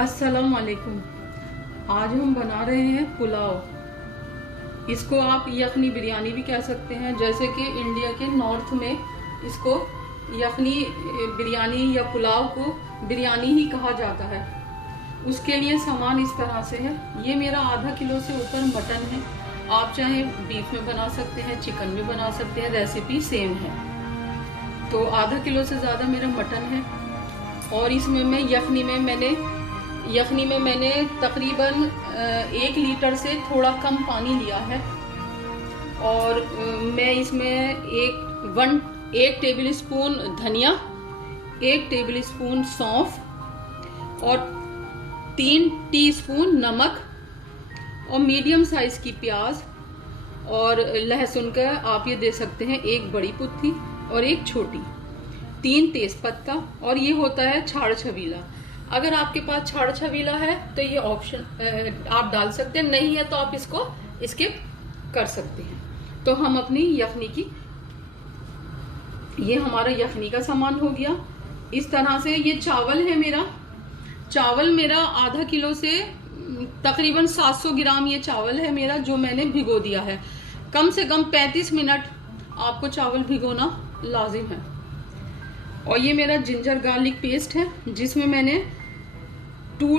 अस्सलाम वालेकुम। आज हम बना रहे हैं पुलाव। इसको आप यखनी बिरयानी भी कह सकते हैं। जैसे कि इंडिया के नॉर्थ में इसको यखनी बिरयानी या पुलाव को बिरयानी ही कहा जाता है। उसके लिए सामान इस तरह से है। ये मेरा आधा किलो से ऊपर मटन है। आप चाहे बीफ में बना सकते हैं, चिकन में बना सकते हैं, रेसिपी सेम है। तो आधा किलो से ज़्यादा मेरा मटन है। और इसमें मैं यखनी में मैंने तकरीबन 1 लीटर से थोड़ा कम पानी लिया है। और मैं इसमें एक टेबल स्पून धनिया, 1 टेबल स्पून सौंफ और 3 टीस्पून नमक और मीडियम साइज की प्याज और लहसुन का आप ये दे सकते हैं 1 बड़ी पुत्ती और 1 छोटी, 3 तेजपत्ता और ये होता है छाड़ छबीला। अगर आपके पास छाड़ छबीला है तो ये ऑप्शन आप डाल सकते हैं, नहीं है तो आप इसको स्किप कर सकते हैं। तो हम अपनी यखनी की, ये हमारा यखनी का सामान हो गया। इस तरह से ये चावल मेरा आधा किलो से तकरीबन 700 ग्राम ये चावल है मेरा, जो मैंने भिगो दिया है। कम से कम 35 मिनट आपको चावल भिगोना लाजिम है। और ये मेरा जिंजर गार्लिक पेस्ट है, जिसमें मैंने 2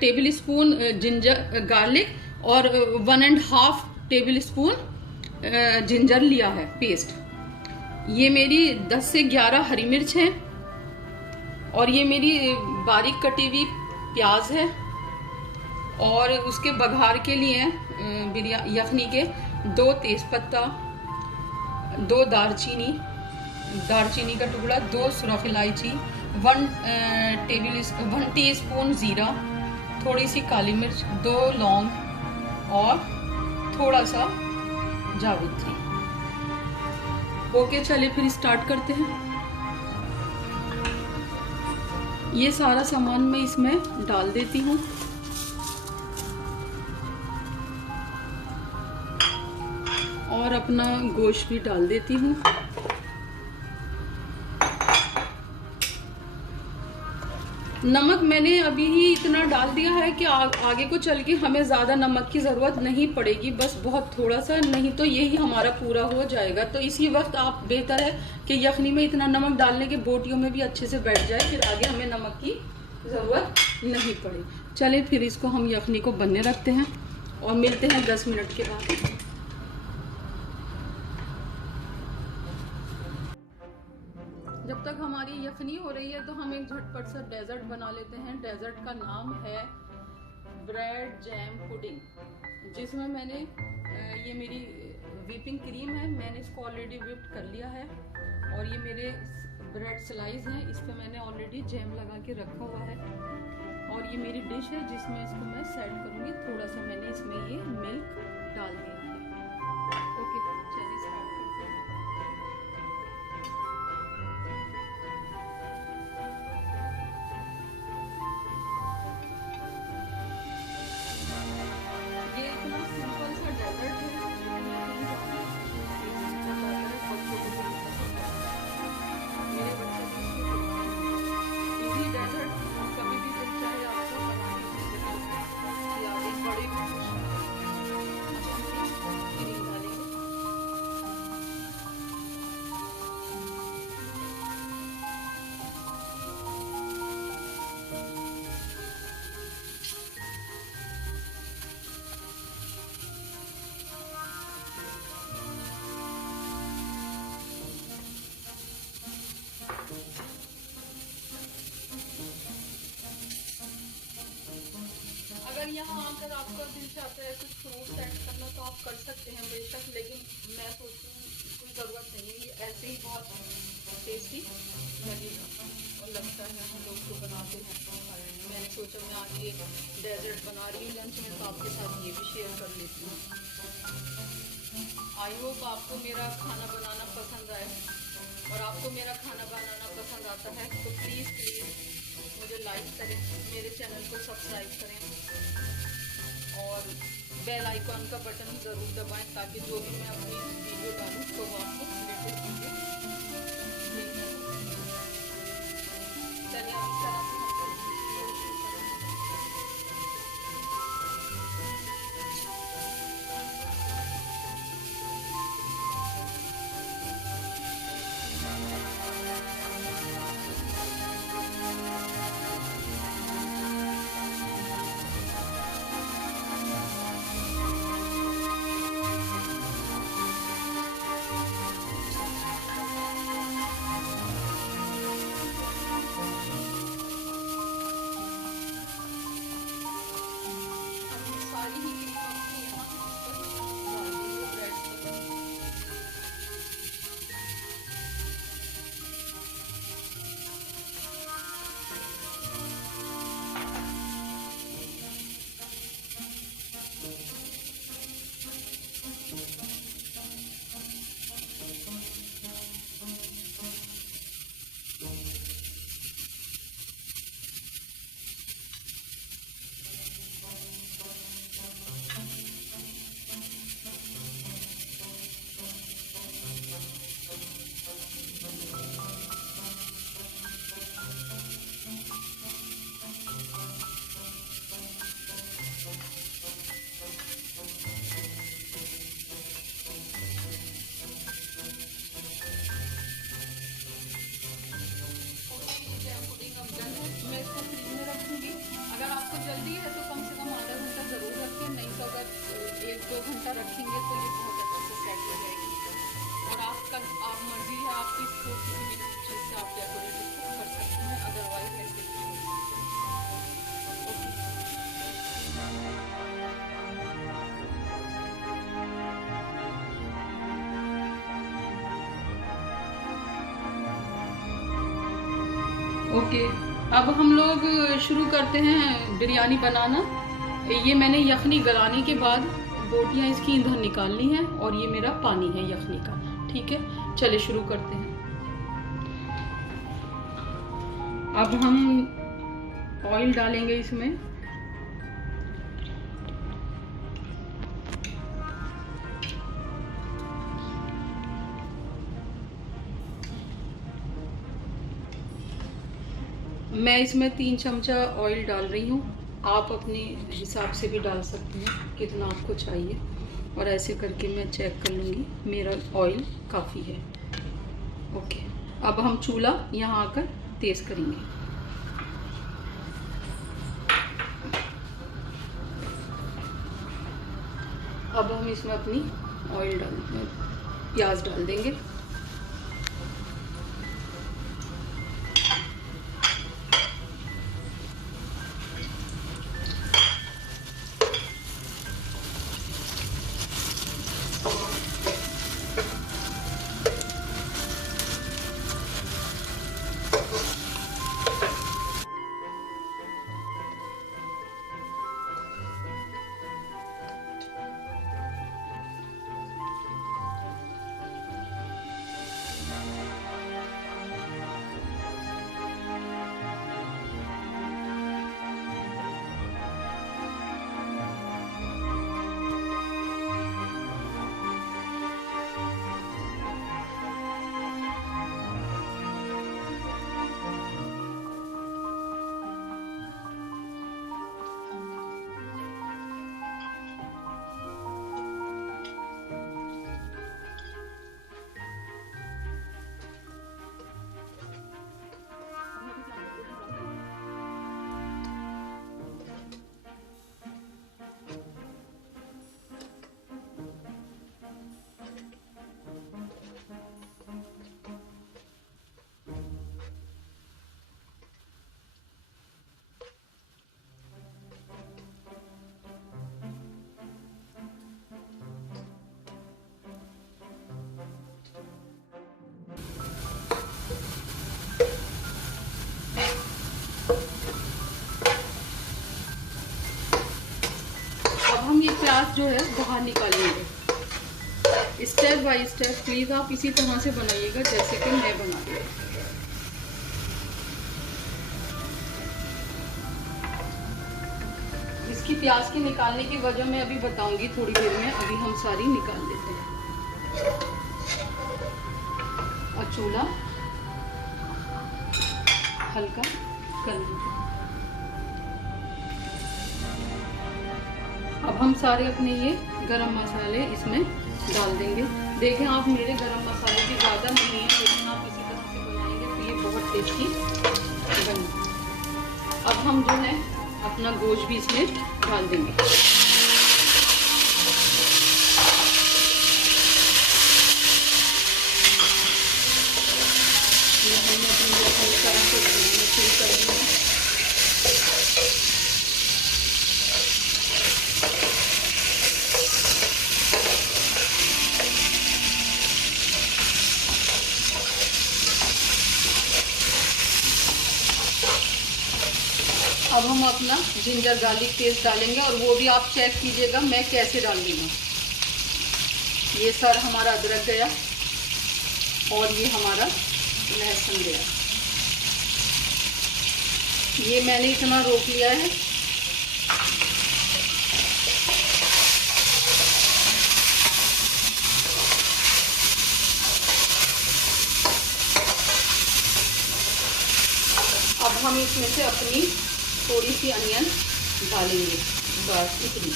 टेबल स्पून जिंजर गार्लिक और 1.5 टेबल स्पून जिंजर लिया है पेस्ट। ये मेरी 10 से 11 हरी मिर्च है और ये मेरी बारीक कटी हुई प्याज है। और उसके बघार के लिए यखनी के 2 तेजपत्ता, 2 दालचीनी का टुकड़ा, 2 सुरख इलायची, 1 टीस्पून जीरा, थोड़ी सी काली मिर्च, 2 लौंग और थोड़ा सा जावित्री। ओके, चलिए फिर स्टार्ट करते हैं। ये सारा सामान मैं इसमें डाल देती हूँ। और अपना गोश्त भी डाल देती हूँ। नमक मैंने अभी ही इतना डाल दिया है कि आगे को चल के हमें ज़्यादा नमक की ज़रूरत नहीं पड़ेगी, बस बहुत थोड़ा सा, नहीं तो यही हमारा पूरा हो जाएगा। तो इसी वक्त आप बेहतर है कि यखनी में इतना नमक डालने के बोटियों में भी अच्छे से बैठ जाए, फिर आगे हमें नमक की ज़रूरत नहीं पड़े। चलिए फिर इसको हम यखनी को बनने रखते हैं और मिलते हैं 10 मिनट के बाद। जब तक हमारी यखनी हो रही है तो हम एक झटपट सा डेजर्ट बना लेते हैं। डेजर्ट का नाम है ब्रेड जैम पुडिंग, जिसमें मैंने ये मेरी व्हिपिंग क्रीम है, मैंने इसको ऑलरेडी व्हिप्ड कर लिया है। और ये मेरे ब्रेड स्लाइस हैं, इस पर मैंने ऑलरेडी जैम लगा के रखा हुआ है। और ये मेरी डिश है जिसमें इसको मैं सेट करूँगी। थोड़ा सा मैंने इसमें ये मिल्क डाल दिया है। ओके, चलिए स्टार्ट करते हैं। ये इतना सिंपल सा डेजर्ट है, मेरे बच्चे इजी डेजर्ट कभी भी दिख जाए आपको बनाने के लिए, या एक बड़े भी क्रीम डालेंगे। अगर यहाँ आकर आपका दिल चाहता है कुछ फ्रूट ऐड करना तो आप कर सकते हैं बेशक, लेकिन मैं सोचती हूँ कोई ज़रूरत नहीं है। ये ऐसे ही बहुत टेस्टी लगेगा और लगता है हम लोग को बनाते हैं तो खाने में। मैंने सोचा मैं आज ये डेजर्ट बना रही हूँ लंच में, तो आपके साथ ये भी शेयर कर लेती हूँ। आई होप आपको मेरा खाना बनाना पसंद आए, और आपको मेरा खाना बनाना पसंद आता है तो प्लीज़ मुझे लाइक करें, मेरे चैनल को सब्सक्राइब करें और बेल आइकॉन का बटन ज़रूर दबाएं, ताकि जो भी मैं अपनी वीडियो डालूँ तो वो आपको लेटेस्ट वीडियो चलिए अब इस तरह से हम सारी ही क्रीम अपनी यहाँ डाल देंगे ब्रेड पर। मैं इसको फ्रिज में रखूँगी। अगर आपको जल्दी है तो कम से कम आधा घंटा ज़रूर रखें, नहीं तो अगर 1-2 घंटा रखेंगे तो ये बहुत अच्छे से सेट हो जाएगी। और आपका आप मर्जी है आपकी, इसको किसी भी चीज़ से आप डेकोरेट कर सकते हैं, अदरवाइज ऐसे भी छोड़ सकते हैं। ओके, अब हम लोग शुरू करते हैं बिरयानी बनाना। ये मैंने यखनी गलाने के बाद बोटियां इसकी ईंधन निकालनी है और ये मेरा पानी है यखनी का। ठीक है, चलिए शुरू करते हैं। अब हम ऑयल डालेंगे इसमें। मैं इसमें 3 चमचा ऑयल डाल रही हूँ। आप अपने हिसाब से भी डाल सकते हैं कितना आपको चाहिए। और ऐसे करके मैं चेक कर लूँगी, मेरा ऑयल काफ़ी है। ओके, अब हम चूल्हा यहाँ आकर तेज़ करेंगे। अब हम इसमें अपनी ऑयल प्याज डाल देंगे। हम ये प्याज जो है बाहर निकालेंगे स्टेप बाय स्टेप। प्लीज़ आप इसी तरह से बनाइएगा जैसे कि मैं बना रही हूँ। इसकी प्याज के निकालने की वजह मैं अभी बताऊंगी थोड़ी देर में। अभी हम सारी निकाल लेते हैं। और चूल्हा हल्का कर लीजिए। अब हम सारे अपने ये गरम मसाले इसमें डाल देंगे। देखें आप, मेरे गरम मसाले भी ज़्यादा नहीं है, लेकिन आप इसी तरह से बनाएंगे तो ये बहुत टेस्टी बनेगा। अब हम जो है अपना गोश्त भी इसमें डाल देंगे। हमने अपनी अच्छी तरह से शुरू कर दी है। अब हम अपना जिंजर गार्लिक पेस्ट डालेंगे, और वो भी आप चेक कीजिएगा मैं कैसे डाल दूँगा। ये सर हमारा अदरक गया और ये हमारा लहसुन गया। ये मैंने इतना रोक लिया है। अब हम इसमें से अपनी थोड़ी सी अनियन डालेंगे, बस इतनी।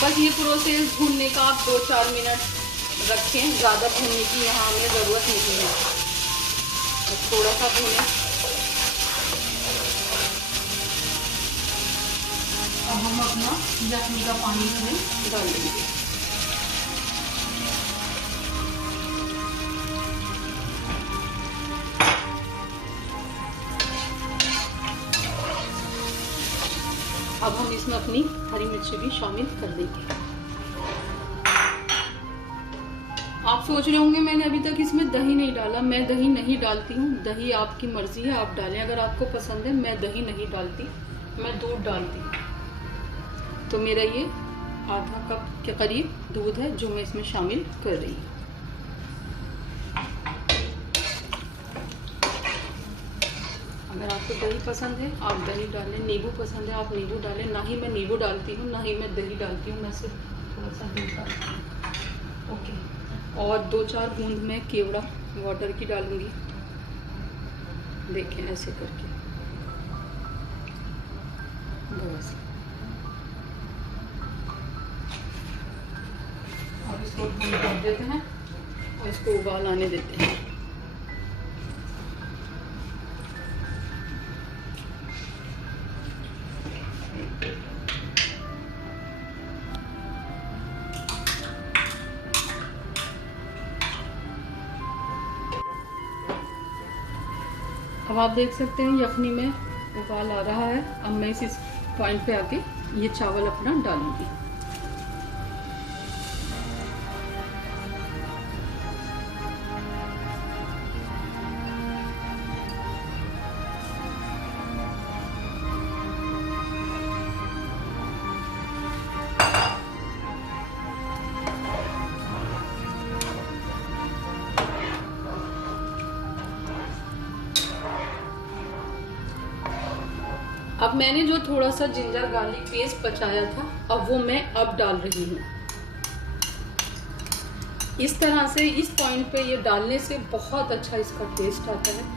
बस ये प्रोसेस भूनने का आप 2-4 मिनट रखें, ज़्यादा भूनने की यहाँ हमें ज़रूरत नहीं है, बस थोड़ा सा भूनें। अब हम अपना यखनी का पानी इसमें डाल देंगे। अब हम इसमें अपनी हरी मिर्ची भी शामिल कर देंगे। आप सोच रहे होंगे मैंने अभी तक इसमें दही नहीं डाला। मैं दही नहीं डालती हूँ, दही आपकी मर्जी है, आप डालें अगर आपको पसंद है। मैं दही नहीं डालती, मैं दूध डालती हूँ। तो मेरा ये आधा कप के करीब दूध है जो मैं इसमें शामिल कर रही हूँ। अगर आपको दही पसंद है आप दही डालें, नींबू पसंद है आप नींबू डालें। ना ही मैं नींबू डालती हूँ, ना ही मैं दही डालती हूँ, मैं सिर्फ थोड़ा सा दूध डालती हूँ। ओके, और 2-4 बूंद मैं केवड़ा वाटर की डालूँगी। देखें ऐसे करके, बस। और इसको बंद कर देते हैं और इसको उबाल आने देते हैं। अब आप देख सकते हैं यखनी में उबाल आ रहा है। अब मैं इस पॉइंट पे आके ये चावल अपना डालूंगी। अब मैंने जो थोड़ा सा जिंजर गार्लिक पेस्ट बचाया था, अब वो मैं अब डाल रही हूँ। इस तरह से इस पॉइंट पे ये डालने से बहुत अच्छा इसका टेस्ट आता है।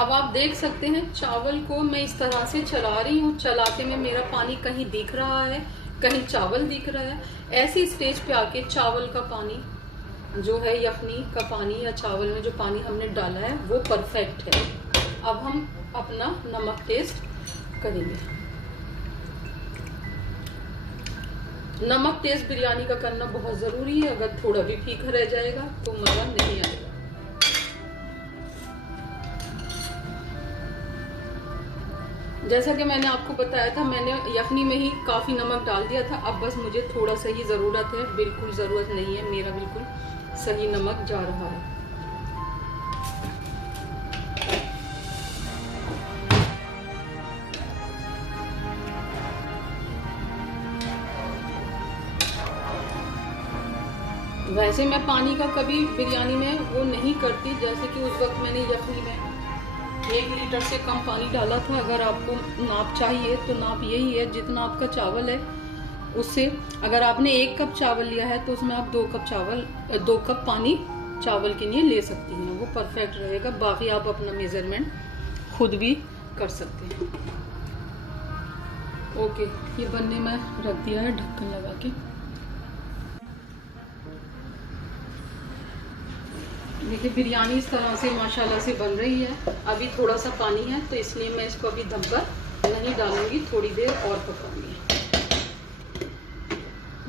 अब आप देख सकते हैं चावल को मैं इस तरह से चला रही हूँ। चलाते में मेरा पानी कहीं दिख रहा है, कहीं चावल दिख रहा है। ऐसी स्टेज पे आके चावल का पानी जो है, यखनी का पानी या चावल में जो पानी हमने डाला है वो परफेक्ट है। अब हम अपना नमक टेस्ट करेंगे। नमक टेस्ट बिरयानी का करना बहुत ज़रूरी है। अगर थोड़ा भी फीका रह जाएगा तो मज़ा नहीं आएगा। जैसा कि मैंने आपको बताया था, मैंने यखनी में ही काफ़ी नमक डाल दिया था। अब बस मुझे थोड़ा सा ही ज़रूरत है, बिल्कुल ज़रूरत नहीं है, मेरा बिल्कुल सही नमक जा रहा है। वैसे मैं पानी का कभी बिरयानी में वो नहीं करती, जैसे कि उस वक्त मैंने यखनी में 1 लीटर से कम पानी डाला था। अगर आपको नाप चाहिए तो नाप यही है, जितना आपका चावल है उससे। अगर आपने 1 कप चावल लिया है तो उसमें आप 2 कप पानी चावल के लिए ले सकती हैं, वो परफेक्ट रहेगा। बाकी आप अपना मेजरमेंट खुद भी कर सकते हैं। ओके, ये बनने में रख दिया है ढक्कन लगा के। देखिए बिरयानी इस तरह से माशाल्लाह से बन रही है। अभी थोड़ा सा पानी है तो इसलिए मैं इसको अभी दम पर नहीं डालूंगी, थोड़ी देर और पकाऊंगी।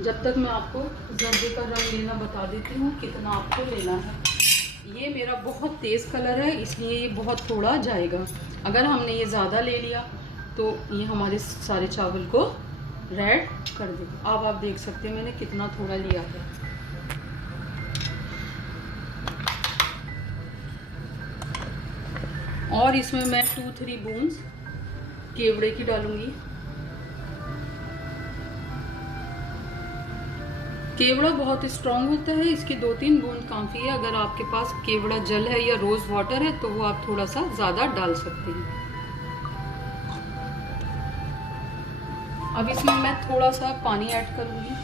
जब तक मैं आपको जर्दे का रंग लेना बता देती हूँ कितना आपको लेना है। ये मेरा बहुत तेज़ कलर है इसलिए ये बहुत थोड़ा जाएगा। अगर हमने ये ज़्यादा ले लिया तो ये हमारे सारे चावल को रेड कर देगा। अब आप देख सकते हैं मैंने कितना थोड़ा लिया है। और इसमें मैं 2-3 बूंद केवड़े की डालूंगी। केवड़ा बहुत स्ट्रॉन्ग होता है, इसकी 2-3 बूंद काफ़ी है। अगर आपके पास केवड़ा जल है या रोज वाटर है तो वो आप थोड़ा सा ज़्यादा डाल सकते हैं। अब इसमें मैं थोड़ा सा पानी ऐड करूंगी।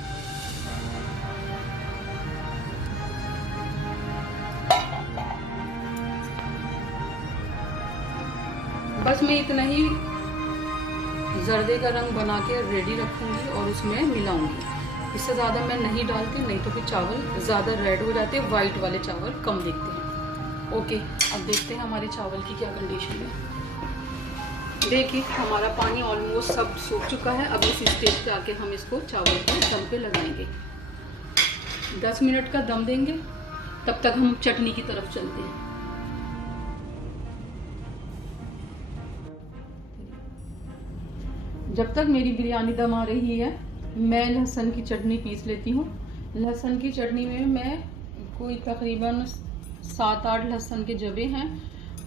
बस मैं इतना ही जर्दे का रंग बना के रेडी रखूंगी और उसमें मिलाऊंगी। इससे ज़्यादा मैं नहीं डालती, नहीं तो फिर चावल ज़्यादा रेड हो जाते हैं, वाइट वाले चावल कम दिखते हैं। ओके, अब देखते हैं हमारे चावल की क्या कंडीशन है। देखिए हमारा पानी ऑलमोस्ट सब सूख चुका है। अब इस स्टेज पे आके हम इसको चावल को दम पे लगाएंगे। 10 मिनट का दम देंगे, तब तक हम चटनी की तरफ चलते हैं। जब तक मेरी बिरयानी दम आ रही है मैं लहसुन की चटनी पीस लेती हूँ। लहसुन की चटनी में मैं कोई तकरीबन 7-8 लहसुन के जबे हैं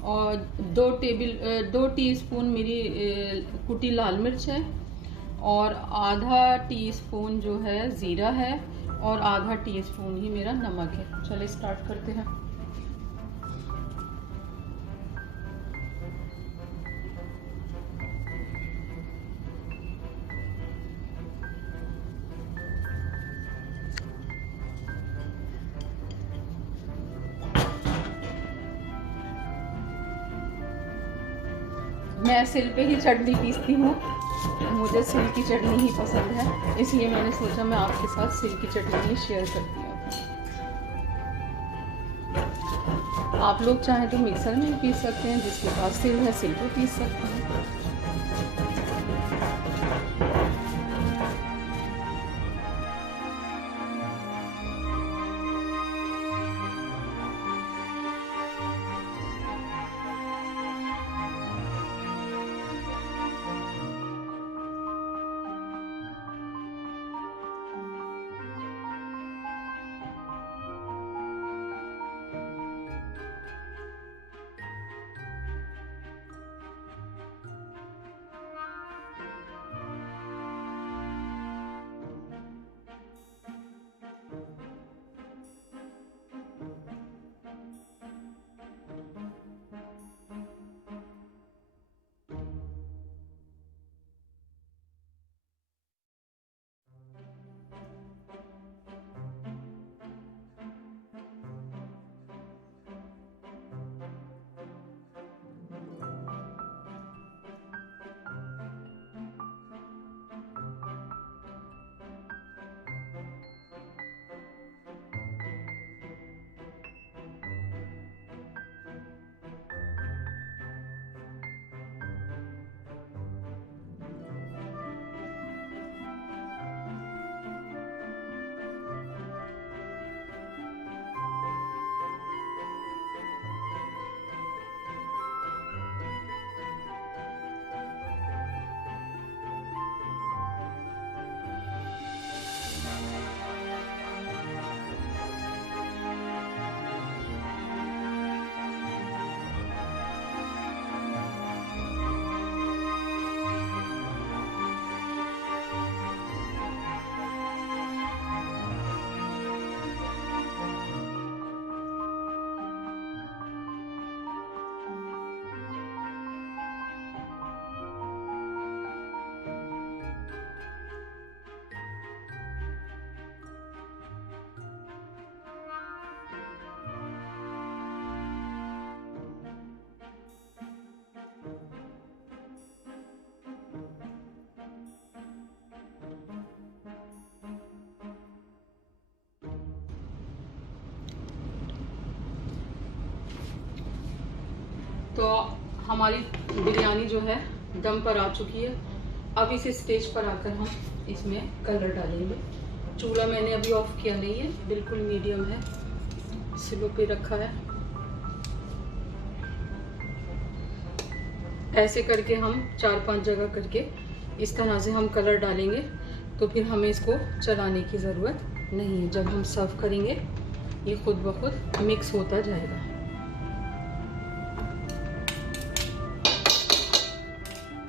और 2 टीस्पून मेरी कुटी लाल मिर्च है और आधा टीस्पून जो है ज़ीरा है और आधा टीस्पून ही मेरा नमक है। चलिए स्टार्ट करते हैं। मैं सिल पे ही चटनी पीसती हूँ, मुझे सिल की चटनी ही पसंद है, इसलिए मैंने सोचा मैं आपके साथ सिल की चटनी ही शेयर करती हूँ। आप लोग चाहें तो मिक्सर में भी पीस सकते हैं, जिसके पास सिल है सिल पे पीस सकते हैं। तो हमारी बिरयानी जो है दम पर आ चुकी है। अब इस स्टेज पर आकर हम इसमें कलर डालेंगे। चूल्हा मैंने अभी ऑफ किया नहीं है, बिल्कुल मीडियम है, स्लो पे रखा है। ऐसे करके हम 4-5 जगह करके इस तरह से हम कलर डालेंगे, तो फिर हमें इसको चलाने की ज़रूरत नहीं है। जब हम सर्व करेंगे ये खुद ब खुद मिक्स होता जाएगा।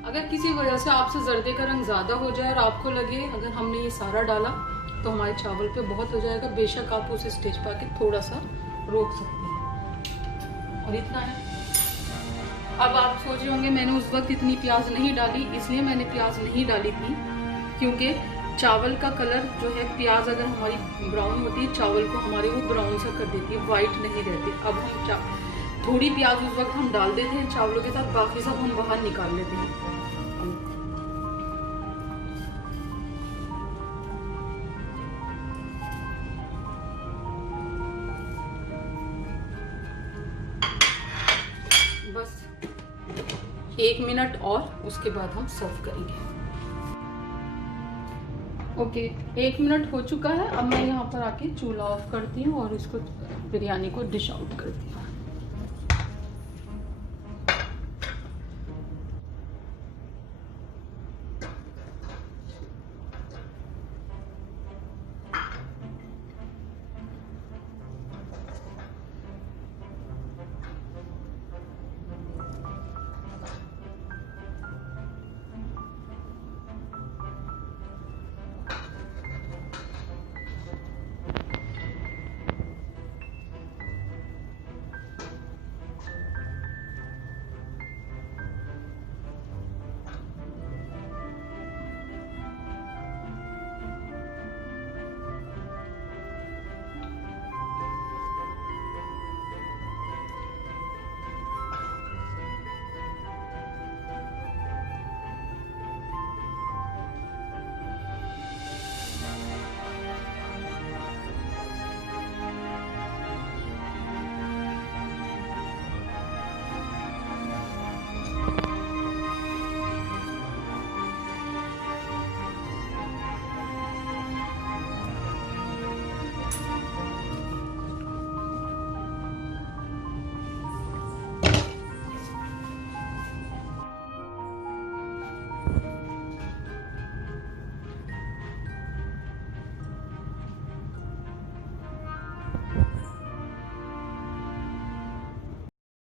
अगर किसी वजह से आपसे जर्दे का रंग ज़्यादा हो जाए और आपको लगे अगर हमने ये सारा डाला तो हमारे चावल पे बहुत हो जाएगा, बेशक आप उस स्टेज पर आके थोड़ा सा रोक सकते हैं। और इतना है। अब आप सोच रहे होंगे मैंने उस वक्त इतनी प्याज नहीं डाली, इसलिए मैंने प्याज नहीं डाली थी क्योंकि चावल का कलर जो है, प्याज अगर हमारी ब्राउन होती है चावल को हमारे वो ब्राउन सा कर देती है, वाइट नहीं रहती। अब हम थोड़ी प्याज उस वक्त हम डाल देते हैं चावलों के साथ, बाकी सब हम बाहर निकाल लेते हैं। बस 1 मिनट और उसके बाद हम सर्व करेंगे। ओके, 1 मिनट हो चुका है। अब मैं यहाँ पर आके चूल्हा ऑफ करती हूँ और इसको बिरयानी को डिश आउट करती हूँ।